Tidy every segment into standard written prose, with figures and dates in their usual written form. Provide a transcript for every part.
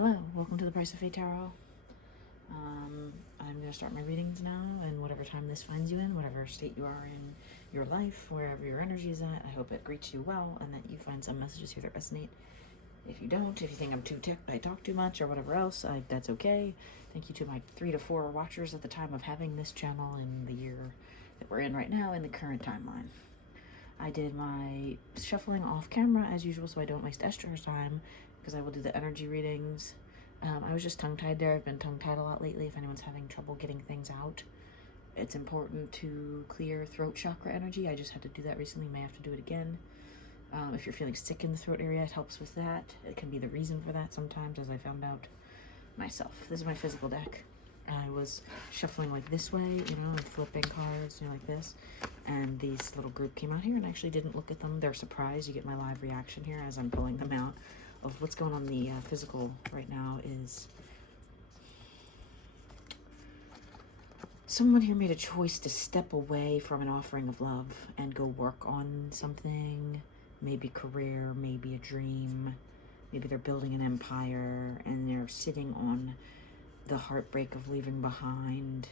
Hello, welcome to the Price of Fate Tarot. I'm going to start my readings now, and whatever time this finds you in, whatever state you are in your life, wherever your energy is at, I hope it greets you well, and that you find some messages here that resonate. If you don't, if you think I'm I talk too much, or whatever else, that's okay. Thank you to my 3 to 4 watchers at the time of having this channel in the year that we're in right now, in the current timeline. I did my shuffling off camera as usual, so I don't waste Esther's time, because I will do the energy readings. I was just tongue-tied there. I've been tongue-tied a lot lately. If anyone's having trouble getting things out, it's important to clear throat chakra energy. I just had to do that recently. May have to do it again. If you're feeling sick in the throat area, it helps with that. It can be the reason for that sometimes, as I found out myself. This is my physical deck. I was shuffling like this way, and flipping cards, like this. And these little group came out here, and I actually didn't look at them. They're surprised. You get my live reaction here as I'm pulling them out. Of what's going on in the physical right now is someone here made a choice to step away from an offering of love and go work on something, maybe career, maybe a dream, maybe they're building an empire, and they're sitting on the heartbreak of leaving behind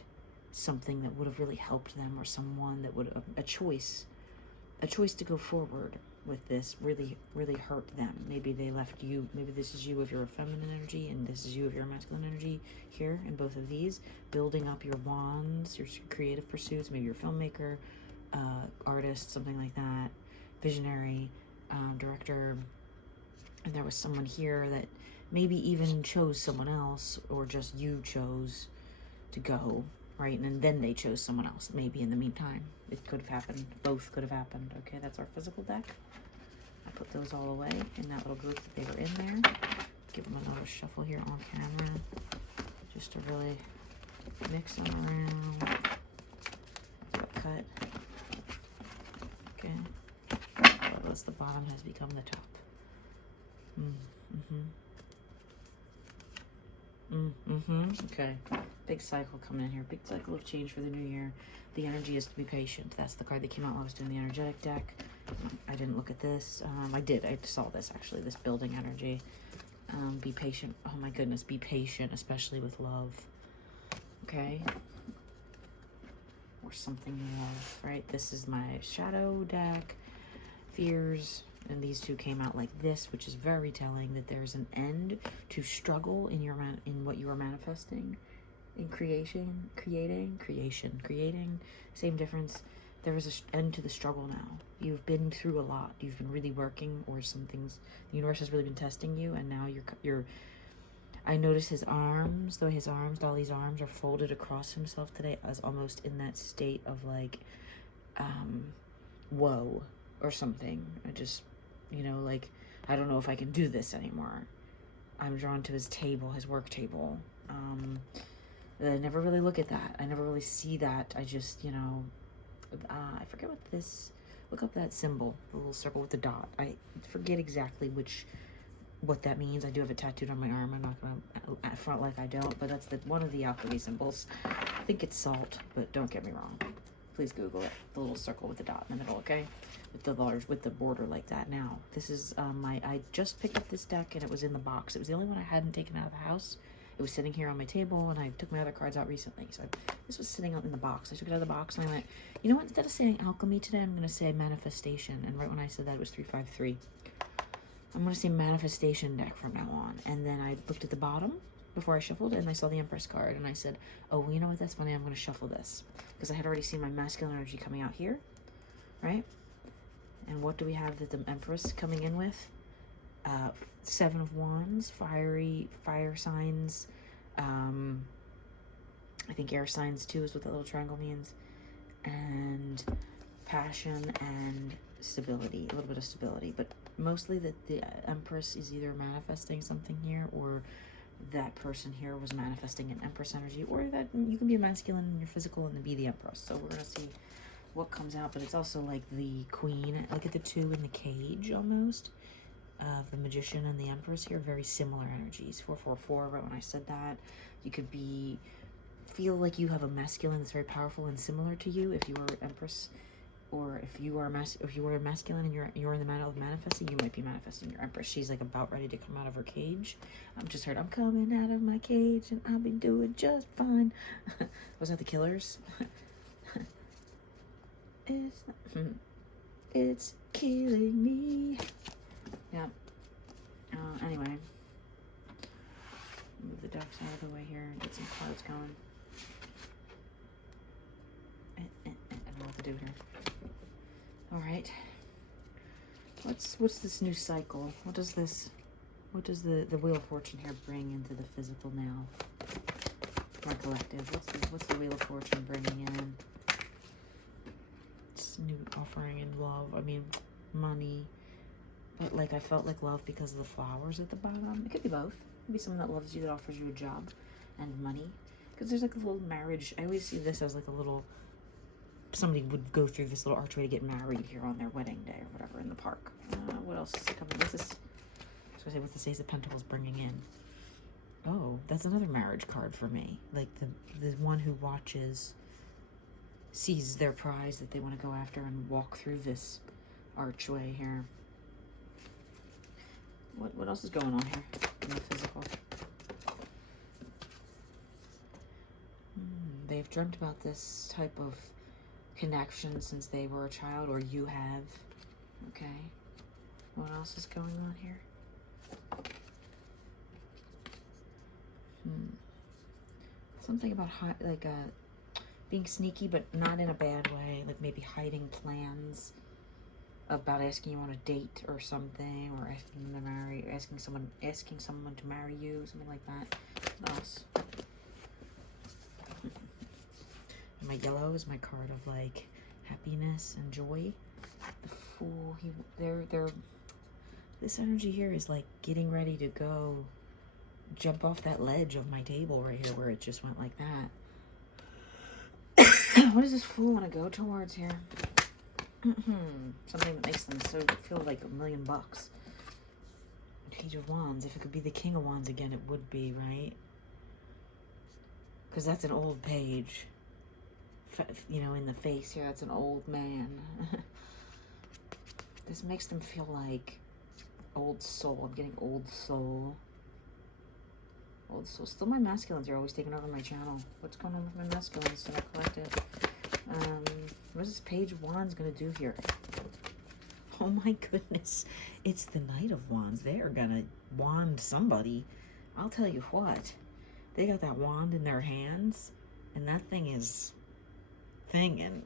something that would have really helped them, or someone that would a choice to go forward with this really hurt them. Maybe they left you. Maybe this is you if you're a feminine energy, and this is you if you're a masculine energy here in both of these, building up your wands, your creative pursuits. Maybe you're a filmmaker, artist, something like that, visionary, director, and there was someone here that maybe even chose someone else, or just you chose to go, right? And then they chose someone else, maybe in the meantime. It could have happened. Both could have happened. Okay, that's our physical deck. I put those all away in that little group that they were in there. Give them another shuffle here on camera, just to really mix them around. Cut. Okay. Oh, that's the bottom has become the top. Okay. Big cycle coming in here. Big cycle of change for the new year. The energy is to be patient. That's the card that came out while I was doing the energetic deck. I didn't look at this. I did. I saw this, actually. This building energy. Be patient. Oh, my goodness. Be patient, especially with love. Okay? Or something you love, right? This is my shadow deck. Fears. And these two came out like this, which is very telling that there's an end to struggle in what you are manifesting, in creating, same difference. There is an end to the struggle now. You've been through a lot. You've been really working, or some things, the universe has really been testing you, and now you're I notice his arms, Dolly's arms are folded across himself today, as almost in that state of like, whoa, or something. I just, like, I don't know if I can do this anymore. I'm drawn to his table, his work table. I never really look at that. I never really see that. I just, I forget what this, look up that symbol, the little circle with the dot. I forget exactly what that means. I do have it tattooed on my arm. I'm not going to front like I don't, but that's one of the alchemy symbols. I think it's salt, but don't get me wrong. Please Google it. The little circle with the dot in the middle, okay? With the border like that. Now, this is I just picked up this deck, and it was in the box. It was the only one I hadn't taken out of the house. It was sitting here on my table, and I took my other cards out recently. So this was sitting out in the box. I took it out of the box, and I went, you know what? Instead of saying alchemy today, I'm going to say manifestation. And right when I said that, it was 353. I'm going to say manifestation deck from now on. And then I looked at the bottom before I shuffled, and I saw the Empress card, and I said, oh, well, you know what? That's funny. I'm going to shuffle this. Because I had already seen my masculine energy coming out here, right? And what do we have that the Empress coming in with? 7 of Wands, fire signs. I think air signs too is what that little triangle means. And passion and stability, a little bit of stability. But mostly that the Empress is either manifesting something here, or that person here was manifesting an Empress energy, or that you can be a masculine in your physical and be the Empress. So we're going to see what comes out. But it's also like the Queen. Look at the two in the cage almost, of the Magician and the Empress here. Very similar energies. 444, right when I said that. You could feel like you have a masculine that's very powerful and similar to you if you were Empress or if you are masculine and you're in the matter of manifesting, you might be manifesting your Empress. She's like about ready to come out of her cage. I'm just heard, I'm coming out of my cage and I'll be doing just fine. Was that the Killers? It's killing me. Yeah. Anyway, move the ducks out of the way here and get some cards going. I don't know what to do here. All right. What's this new cycle? What does the Wheel of Fortune here bring into the physical now? For my collective, what's the Wheel of Fortune bringing in? It's new offering in love. I mean, money. But like I felt like love because of the flowers at the bottom. It could be both. It could be someone that loves you that offers you a job and money. Because there's like a little marriage. I always see this as like a little, somebody would go through this little archway to get married here on their wedding day or whatever in the park. What else is coming? What's this? I was gonna say, what's the Ace of Pentacles bringing in? Oh, that's another marriage card for me. Like the one who watches, sees their prize that they want to go after and walk through this archway here. What else is going on here in the physical? They've dreamt about this type of connection since they were a child, or you have. Okay. What else is going on here? Something about being sneaky, but not in a bad way. Like maybe hiding plans about asking you on a date or something, or asking them to marry, asking someone to marry you, something like that. What else? And my yellow is my card of like happiness and joy. The Fool. They're. This energy here is like getting ready to go jump off that ledge of my table right here where it just went like that. What does this Fool want to go towards here? Something that makes them feel like $1 million. Page of Wands. If it could be the King of Wands again, it would be, right? Because that's an old page. You know, in the face here, that's an old man. This makes them feel like old soul. I'm getting old soul. Old soul. Still my masculines are always taking over my channel. What's going on with my masculines that I collected? What is this Page of Wands going to do here? Oh my goodness. It's the Knight of Wands. They are going to wand somebody. I'll tell you what. They got that wand in their hands, and that thing is thangin'.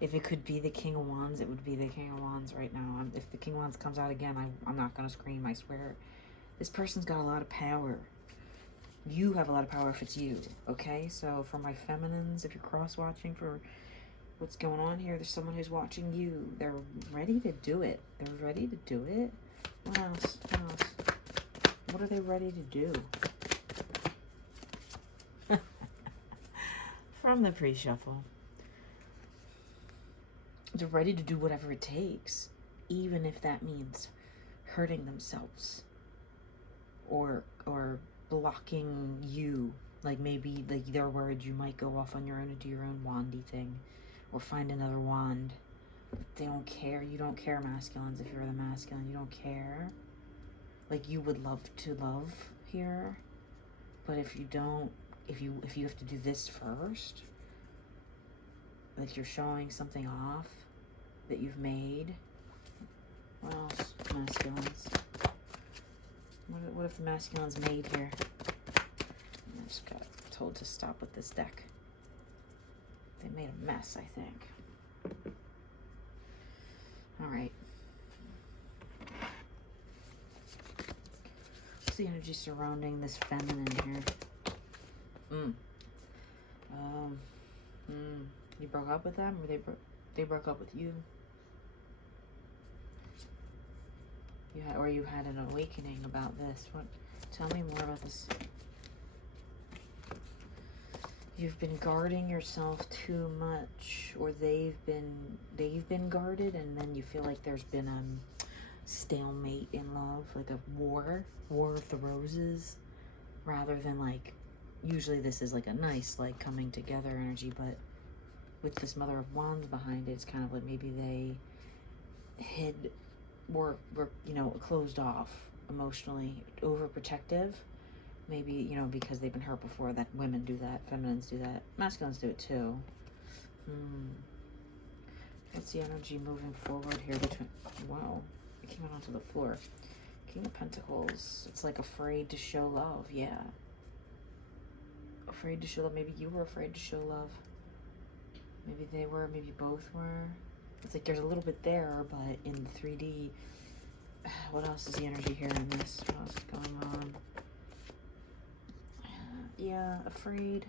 If it could be the King of Wands, it would be the King of Wands right now. If the King of Wands comes out again, I'm not going to scream, I swear. This person's got a lot of power. You have a lot of power if it's you, okay? So for my feminines, if you're cross-watching for what's going on here, there's someone who's watching you. They're ready to do it. They're ready to do it. What else? What else? What are they ready to do? From the pre-shuffle. They're ready to do whatever it takes, even if that means hurting themselves or blocking you. Like maybe like they're worried you might go off on your own and do your own wandy thing or find another wand. They don't care. You don't care, masculines. If you're the masculine, you don't care. Like you would love to love here, but if you don't, if you have to do this first, like you're showing something off that you've made. What else, masculines? What if the masculine's made here? I just got told to stop with this deck. They made a mess, I think. All right. What's the energy surrounding this feminine here? You broke up with them, or they broke up with you? You had an awakening about this. What? Tell me more about this. You've been guarding yourself too much, or they've been guarded, and then you feel like there's been a stalemate in love, like a war of the roses, rather than like, usually this is like a nice like coming together energy, but with this Mother of Wands behind it, it's kind of like maybe they were you know, closed off emotionally, overprotective. Maybe, you know, because they've been hurt before. That women do that, feminines do that, masculines do it too. What's the energy moving forward here between? Wow, it came out onto the floor. King of Pentacles. It's like afraid to show love. Yeah, afraid to show love. Maybe you were afraid to show love. Maybe they were. Maybe both were. It's like there's a little bit there, but in the 3D. What else is the energy here in this? What else is going on? Yeah, afraid.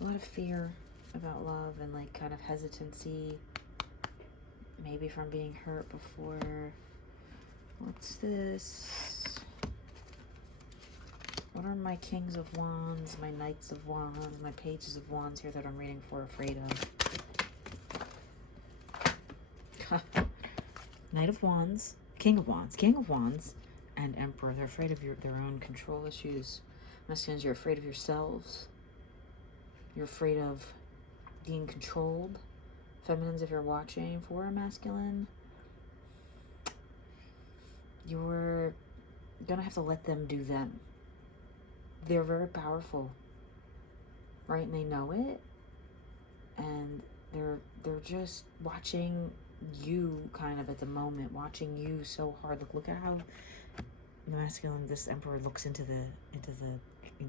A lot of fear about love and like kind of hesitancy. Maybe from being hurt before. What's this? What are my Kings of Wands, my Knights of Wands, my Pages of Wands here that I'm reading for, afraid of? Knight of Wands, King of Wands, and Emperor. They're afraid of their own control issues. Masculines, you're afraid of yourselves. You're afraid of being controlled. Feminines, if you're watching for a masculine, you're gonna have to let them do them. They're very powerful, right? And they know it, and they're just watching you kind of at the moment, watching you so hard. Look at how the masculine, this Emperor, looks into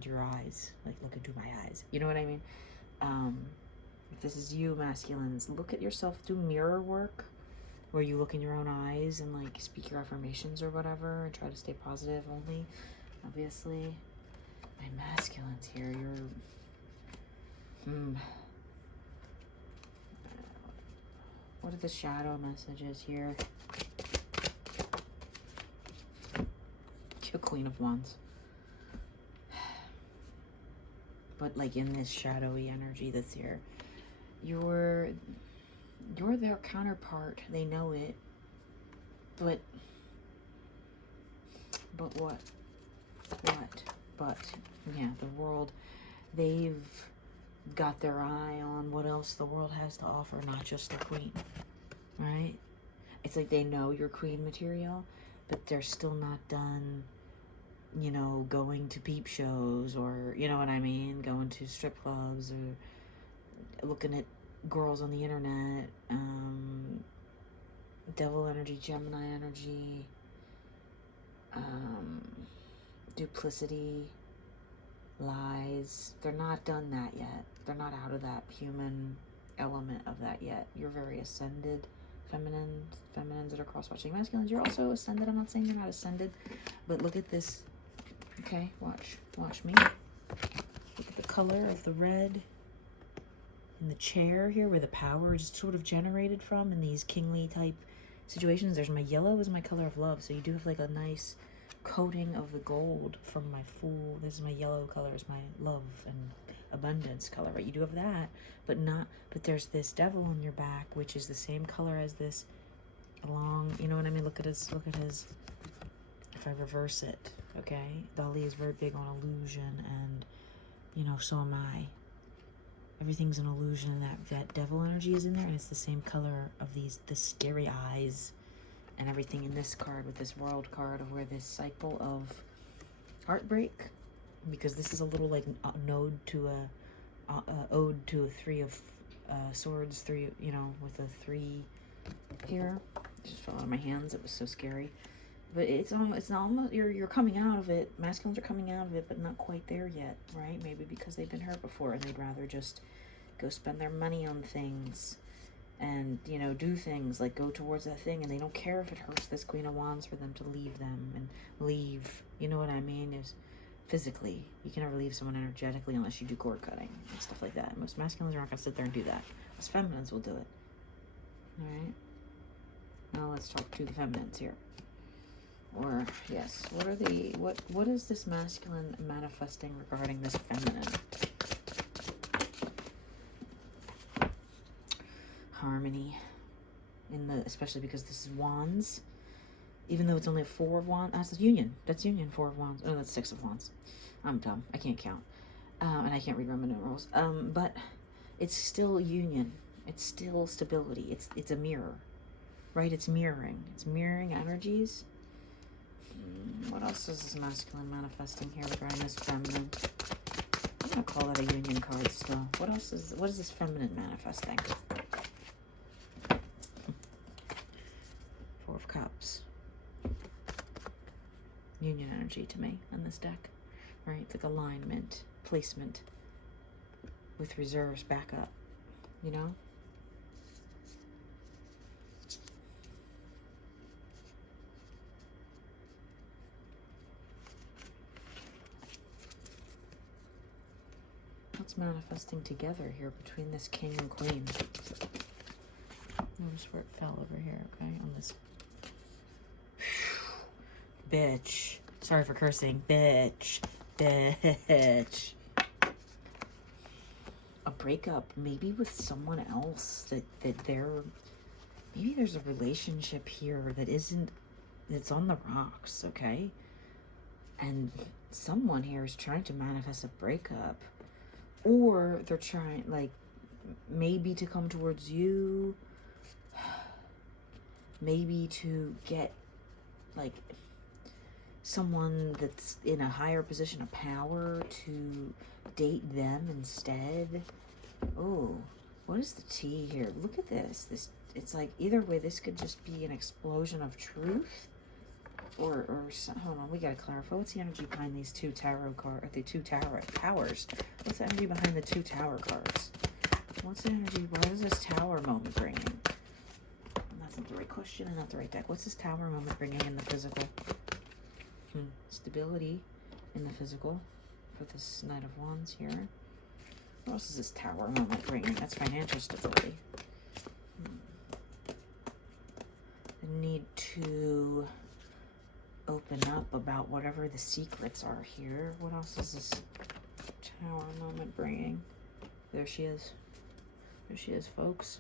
your eyes. Like, look into my eyes. You know what I mean? If this is you, masculines, look at yourself. Do mirror work where you look in your own eyes and like speak your affirmations or whatever, and try to stay positive only. Obviously, my masculines here, what are the shadow messages here? Queen of Wands. But like in this shadowy energy that's here, you're their counterpart. They know it. But what? But yeah, the world, they've got their eye on what else the world has to offer, not just the queen, right? It's like they know you're queen material, but they're still not done, you know, going to peep shows, or, you know what I mean, going to strip clubs, or looking at girls on the internet. Devil energy, Gemini energy, duplicity, lies. They're not done that yet. They're not out of that human element of that yet. You're very ascended. Feminines that are cross-watching. Masculines, you're also ascended. I'm not saying you're not ascended, but look at this. Okay, watch me. Look at the color of the red in the chair here, where the power is sort of generated from in these kingly type situations. There's my yellow is my color of love, so you do have like a nice coating of the gold from my Fool. This is my yellow color, is my love and abundance color, right? You do have that, but there's this devil on your back, which is the same color as this along, you know what I mean? Look at his, if I reverse it, okay? Dali is very big on illusion, and, you know, so am I. Everything's an illusion, and that devil energy is in there, and it's the same color of the scary eyes and everything in this card, with this World card, of where this cycle of heartbreak, because this is a little like ode to a Three of Swords, three, you know, with a 3 here. It just fell out of my hands. It was so scary. But it's almost you're coming out of it. Masculines are coming out of it, but not quite there yet, right? Maybe because they've been hurt before, and they'd rather just go spend their money on things, and, you know, do things like go towards that thing, and they don't care if it hurts this Queen of Wands for them to leave them and leave. You know what I mean? Is physically, you can never leave someone energetically unless you do cord cutting and stuff like that. Most masculines are not gonna sit there and do that. Most feminines will do it. All right. Now let's talk to the feminines here. Or, yes, what is this masculine manifesting regarding this feminine? Harmony, especially because this is Wands, even though it's only 4 of Wands. That's Union. That's Union. 4 of Wands. Oh, that's 6 of Wands. I'm dumb. I can't count, and I can't read Roman numerals. But it's still union. It's still stability. It's a mirror, right? It's mirroring. It's mirroring energies. What else is this masculine manifesting here regarding this feminine? I'm gonna call that a union card still. What is this feminine manifesting? Four of Cups. Union energy to me on this deck. Right? It's like alignment, placement with reserves back up, you know? What's manifesting together here between this king and queen? Notice where it fell over here, okay? On this. Bitch. Sorry for cursing. Bitch. Bitch. A breakup, maybe with someone else that maybe there's a relationship here that's on the rocks, okay? And someone here is trying to manifest a breakup, or they're trying, like, maybe to come towards you, maybe to get, like, someone that's in a higher position of power to date them instead. Oh, what is the tea here? Look at this. It's like, either way, this could just be an explosion of truth, or hold on, we gotta clarify. What's the energy behind these two tarot cards, or the two towers? What's the energy behind the two tower cards? What's the energy? What is this tower moment bringing? That's not the right question and not the right deck. What's this tower moment bringing in the physical? Stability in the physical for this Knight of Wands here. What else is this tower moment bringing? That's financial stability. The need to open up about whatever the secrets are here. What else is this tower moment bringing? There she is. There she is, folks.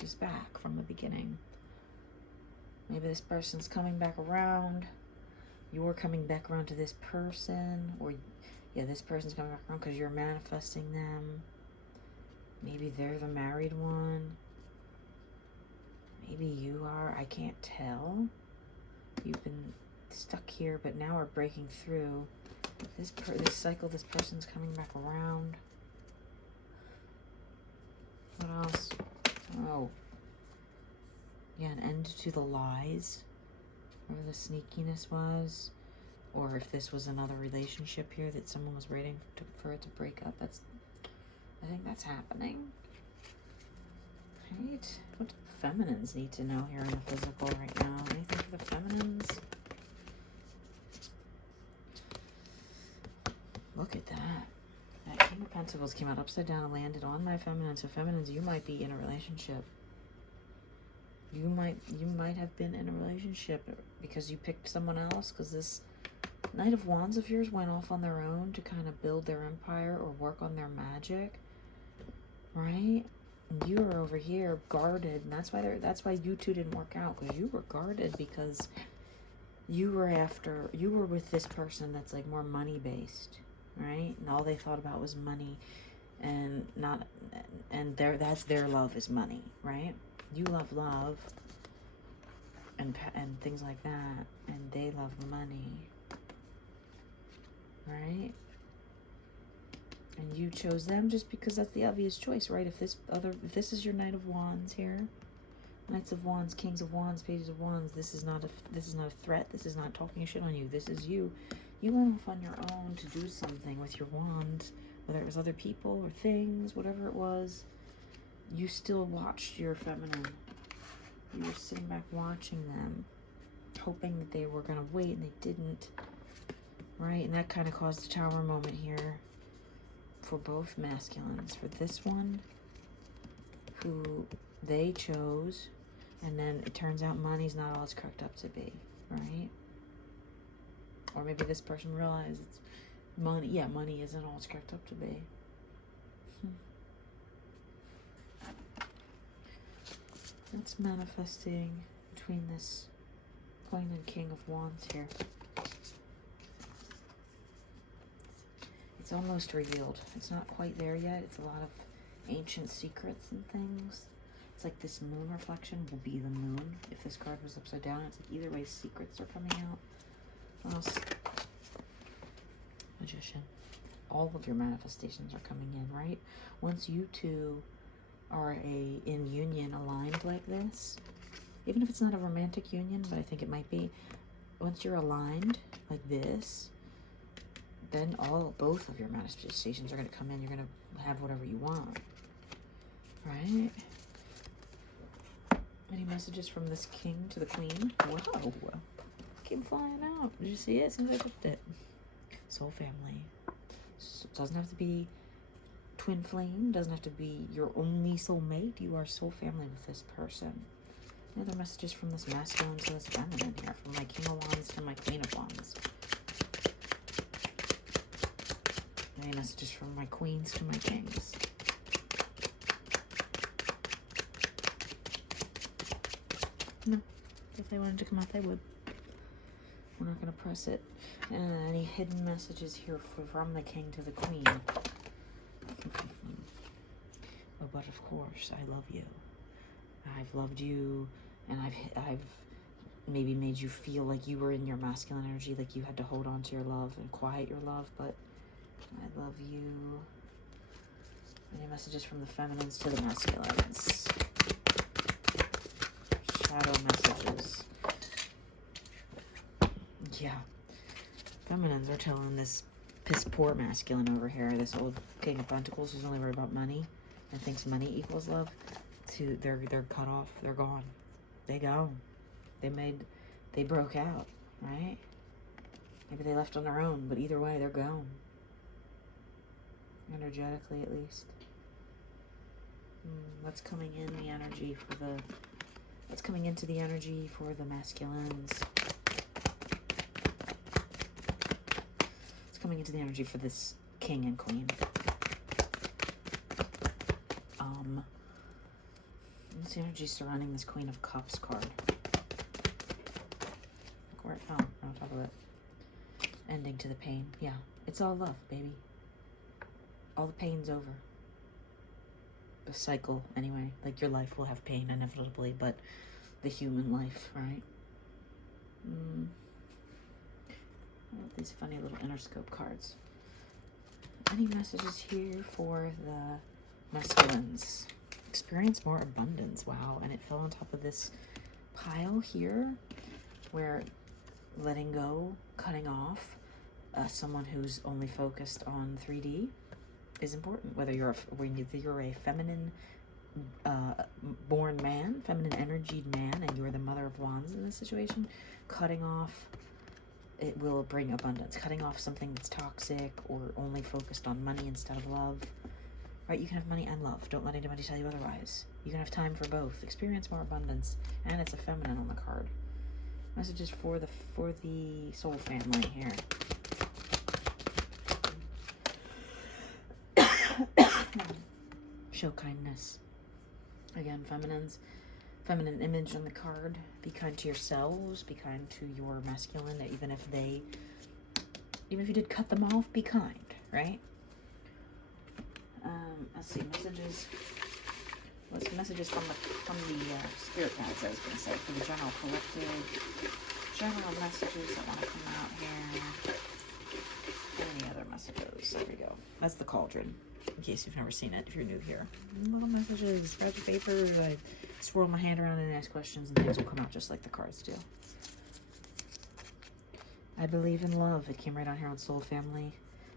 She's back from the beginning. Maybe this person's coming back around. You're coming back around to this person. Or, yeah, this person's coming back around because you're manifesting them. Maybe they're the married one. Maybe you are. I can't tell. You've been stuck here, but now we're breaking through. This cycle, this person's coming back around. What else? Oh. Yeah, an end to the lies, where the sneakiness was, or if this was another relationship here that someone was waiting for it to break up. I think that's happening. Right? What do the feminines need to know here in the physical right now? Anything for the feminines? Look at that. That King of Pentacles came out upside down and landed on my feminine. So feminines, you might be in a relationship. You might have been in a relationship because you picked someone else, because this Knight of Wands of yours went off on their own to kind of build their empire or work on their magic, right? And you were over here guarded, and that's why you two didn't work out, because you were guarded, because you were with this person that's like more money based, right? And all they thought about was money, and that's their love is money, right? You love love and things like that, and they love money, right? And you chose them just because that's the obvious choice, right? If this is your Knight of Wands here, Knights of Wands, Kings of Wands, Pages of Wands, this is not a threat. This is not talking shit on you. This is you. You went off on your own to do something with your wand, whether it was other people or things, whatever it was. You still watched your feminine. You were sitting back watching them, hoping that they were going to wait, and they didn't. Right? And that kind of caused a tower moment here for both masculines. For this one, who they chose, and then it turns out money's not all it's cracked up to be. Right? Or maybe this person realized it's money. Yeah, money isn't all it's cracked up to be. It's manifesting between this Queen and King of Wands here. It's almost revealed. It's not quite there yet. It's a lot of ancient secrets and things. It's like this moon reflection will be the moon. If this card was upside down, it's like either way secrets are coming out. What else? Magician. All of your manifestations are coming in, right? Once you two are in union, aligned like this, even if it's not a romantic union, but I think it might be, once you're aligned like this, then both of your manifestations are going to come in. You're going to have whatever you want, right? Any messages from this king to the queen? Whoa, came flying out. Did you see it as soon as I picked it? Soul family. So it doesn't have to be twin flame. Doesn't have to be your only soulmate. You are soul family with this person. Any other messages from this masculine to this feminine here? From my king of wands to my queen of wands. Any messages from my queens to my kings? No. If they wanted to come out, they would. We're not going to press it. Any hidden messages here from the king to the queen? Oh, but of course, I love you. I've loved you, and I've maybe made you feel like you were in your masculine energy, like you had to hold on to your love and quiet your love, but I love you. Any messages from the feminines to the masculines? Shadow messages. Yeah. Feminines are telling this piss poor masculine over here, this old King of Pentacles who's only worried about money and thinks money equals love, they're cut off. They're gone. They go. They broke out, right? Maybe they left on their own, but either way, they're gone. Energetically, at least. What's coming in the energy for the... What's coming into the energy for the masculines? What's coming into the energy for this king and queen? What's the energy surrounding this Queen of Cups card? Look where it fell, on top of it. Ending to the pain. Yeah, it's all love, baby. All the pain's over. The cycle, anyway. Like, your life will have pain inevitably, but the human life, right? I love these funny little Interscope cards. Any messages here for the masculines? Experience more abundance. Wow. And it fell on top of this pile here, where letting go, cutting off someone who's only focused on 3D is important. Whether you're a feminine born man, feminine energied man, and you're the mother of wands in this situation, cutting off, it will bring abundance. Cutting off something that's toxic or only focused on money instead of love. Right? You can have money and love. Don't let anybody tell you otherwise. You can have time for both. Experience more abundance. And it's a feminine on the card. Messages for the soul family here. Show kindness. Again, feminines. Feminine image on the card. Be kind to yourselves. Be kind to your masculine. Even if you did cut them off, be kind. Right? Let's see, messages. What's messages from the spirit guides, I was going to say, for the general collective. General messages that want to come out here. Any other messages? There we go. That's the cauldron, in case you've never seen it, if you're new here. Little messages, scratch your papers. I swirl my hand around and ask questions, and things will come out just like the cards do. I believe in love. It came right on here on Soul Family.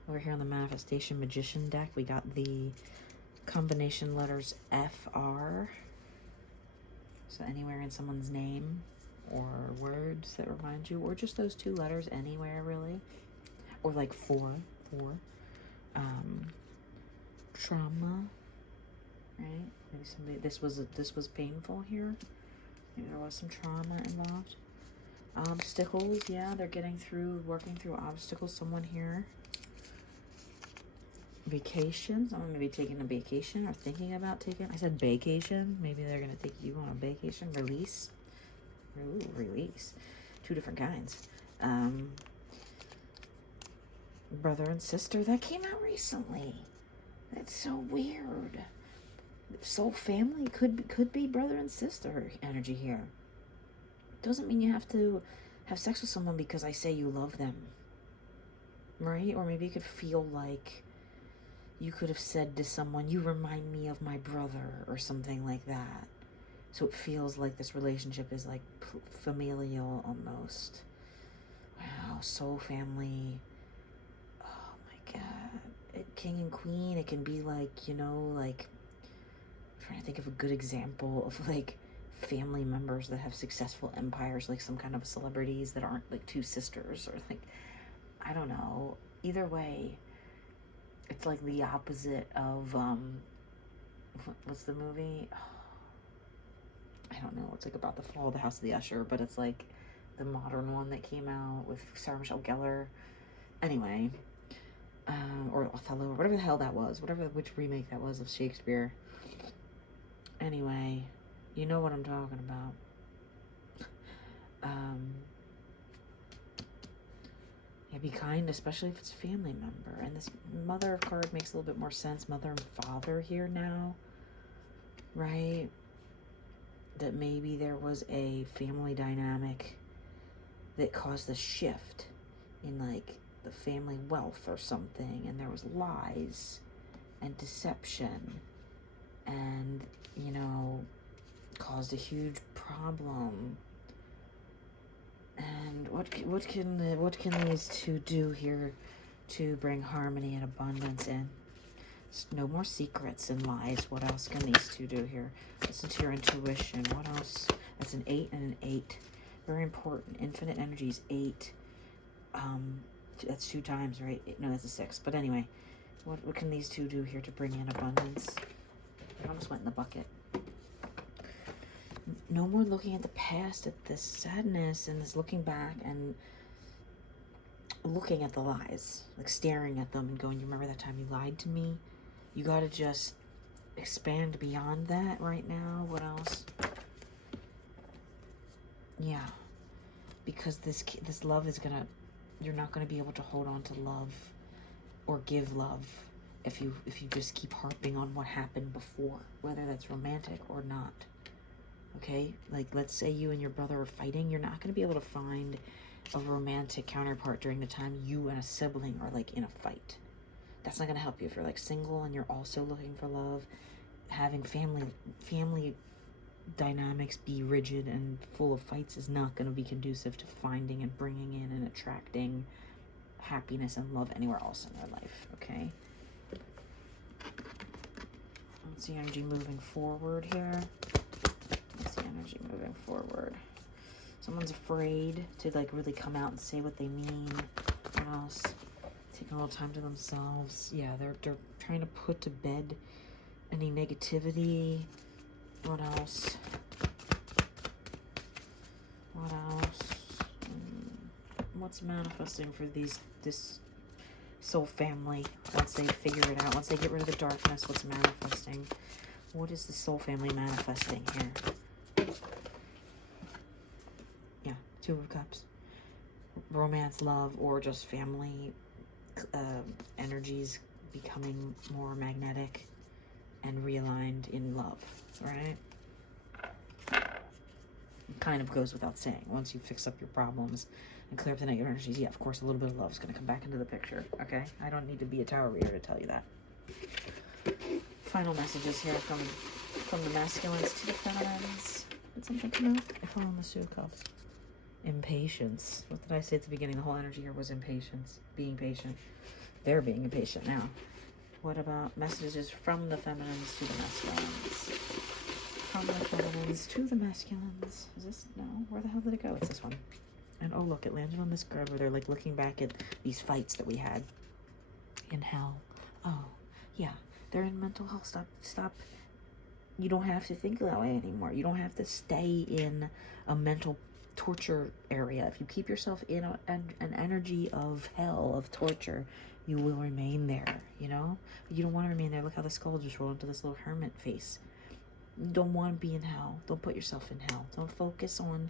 Over here on the Manifestation Magician deck, we got the combination letters FR. So anywhere in someone's name or words that remind you, or just those two letters anywhere really. Or like four. Trauma. Right? Maybe somebody, this was painful here. Maybe there was some trauma involved. Obstacles, yeah, they're working through obstacles. Someone here. Vacations. I'm going to be taking a vacation or thinking about taking. I said vacation. Maybe they're going to take you on a vacation. Release. Ooh, release. Two different kinds. brother and sister. That came out recently. That's so weird. Soul family could be brother and sister energy here. Doesn't mean you have to have sex with someone because I say you love them, right? Or maybe you could feel like you could have said to someone, you remind me of my brother, or something like that. So it feels like this relationship is like familial almost. Wow, soul family. Oh my god. King and queen, it can be like, you know, like, I'm trying to think of a good example of like family members that have successful empires, like some kind of celebrities that aren't like two sisters, or like, I don't know. Either way, it's like the opposite of what's the movie? I don't know. It's like about the fall of the House of the Usher, but it's like the modern one that came out with Sarah Michelle Gellar. Anyway, or Othello, or whatever the hell that was, which remake that was of Shakespeare. Anyway, you know what I'm talking about. Yeah, be kind, especially if it's a family member. And this mother of card makes a little bit more sense. Mother and father here now, right? That maybe there was a family dynamic that caused a shift in like the family wealth or something, and there was lies and deception, and, you know, caused a huge problem. And what can these two do here to bring harmony and abundance in? No more secrets and lies. What else can these two do here? Listen to your intuition. What else? That's an 8 and an 8. Very important. Infinite energies, 8. That's 2 times, right? No, that's a 6. But anyway, what can these two do here to bring in abundance? I almost went in the bucket. No more looking at the past, at this sadness and this looking back and looking at the lies, like staring at them and going, you remember that time you lied to me? You gotta just expand beyond that right now. What else? Yeah, because this love is gonna, you're not gonna be able to hold on to love or give love if you just keep harping on what happened before, whether that's romantic or not. Okay, like let's say you and your brother are fighting, you're not going to be able to find a romantic counterpart during the time you and a sibling are like in a fight. That's not going to help you if you're like single and you're also looking for love. Having family dynamics be rigid and full of fights is not going to be conducive to finding and bringing in and attracting happiness and love anywhere else in their life. Okay, let's see energy moving forward here. Energy moving forward. Someone's afraid to like really come out and say what they mean. What else? Taking a little time to themselves. Yeah, they're trying to put to bed any negativity. What else? What else? What's manifesting for this soul family once they figure it out? Once they get rid of the darkness, what's manifesting? What is the soul family manifesting here? Yeah, 2 of Cups. Romance, love, or just family energies becoming more magnetic and realigned in love, right? It kind of goes without saying. Once you fix up your problems and clear up the negative energies, yeah, of course, a little bit of love is going to come back into the picture, okay? I don't need to be a tarot reader to tell you that. Final messages here from the masculines to the feminines. Did something come out? I fell on the 2 of Cups. Impatience. What did I say at the beginning? The whole energy here was impatience. Being patient. They're being impatient now. What about messages from the feminines to the masculines? From the feminines to the masculines. Is this? No. Where the hell did it go? It's this one. And oh look, it landed on this card where they're like looking back at these fights that we had in hell. Oh, yeah. They're in mental health. Stop. You don't have to think that way anymore. You don't have to stay in a mental torture area. If you keep yourself in an energy of hell, of torture, you will remain there, you know? You don't want to remain there. Look how the skull just rolled into this little hermit face. You don't want to be in hell. Don't put yourself in hell. Don't focus on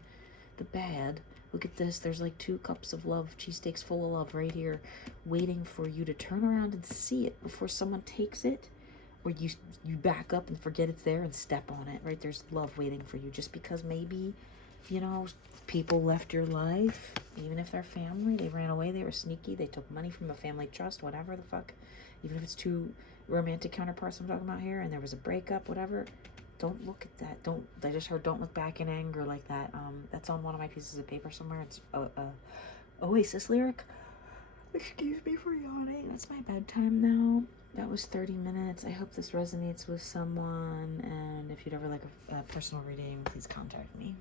the bad. Look at this. There's like 2 cups of love, cheesesteaks full of love right here, waiting for you to turn around and see it before someone takes it, or you back up and forget it's there and step on it, right? There's love waiting for you, just because maybe, you know, people left your life, even if they're family, they ran away, they were sneaky, they took money from a family trust, whatever the fuck, even if it's 2 romantic counterparts I'm talking about here, and there was a breakup, whatever. Don't look at that. I just heard don't look back in anger like that. That's on one of my pieces of paper somewhere. It's a Oasis lyric. Excuse me for yawning. That's my bedtime now. That was 30 minutes. I hope this resonates with someone. And if you'd ever like a personal reading, please contact me.